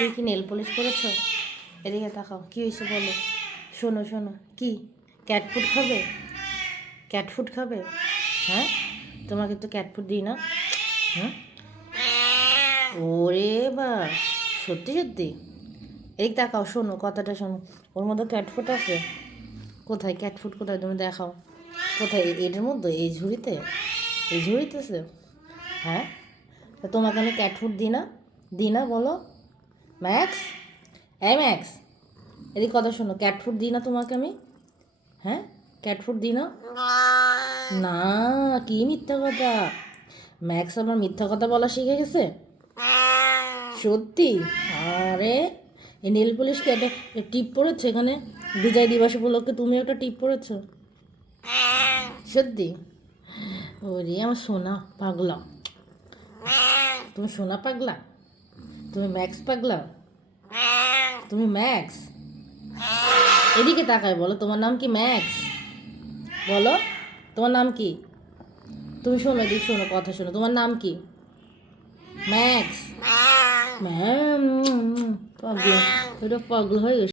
তুই কি nail polish করেছ? এদিকে তাকাও, কী হয়েছে বলো। শোনো শোনো, কি ক্যাট ফুড খাবে? ক্যাট ফুড খাবে? হ্যাঁ, তোমাকে তো ক্যাট ফুড দিই না। হুম, ওরে বা, সত্যি সত্যি? এই তাকাও, শোনো কথাটা শোনো। ওর মধ্যে ক্যাট ফুড আছে? কোথায় ক্যাট ফুড? কোথায় তুমি দেখাও। কোথায়? এটার মধ্যে? এই ঝুড়িতে? এই ঝুড়িতেছে? হ্যাঁ, তা তোমাকে আমি ক্যাট ফুড দিই না? দিই না বলো। ম্যাক্স, এই ম্যাক্স, এদিকে কথা শোনো। ক্যাট ফুড দিই না তোমাকে আমি? হ্যাঁ, ক্যাট ফুড দিই না? না, কি মিথ্যা কথা! ম্যাক্স আমার মিথ্যা কথা বলা শিখে গেছে? সত্যি? আরে, এই নেল পলিশ কি একটা টিপ পড়েছে এখানে? বিজয় দিবস উপলক্ষে তুমি একটা টিপ পড়েছো? সত্যি? ওরে আমার সোনা পাগলা, তুমি সোনা পাগলা, তুমি ম্যাক্স পাগলা, তুমি ম্যাক্স। এদিকে তাকায় বলো, তোমার নাম কি ম্যাক্স? বলো, তোমার নাম কি? তুমি শোনো, এদিকে শোনো, কথা শোনো, তোমার নাম কি? ম্যাক্স। ম্যাম, পাগলা, এটা পাগল হয়ে গেছে।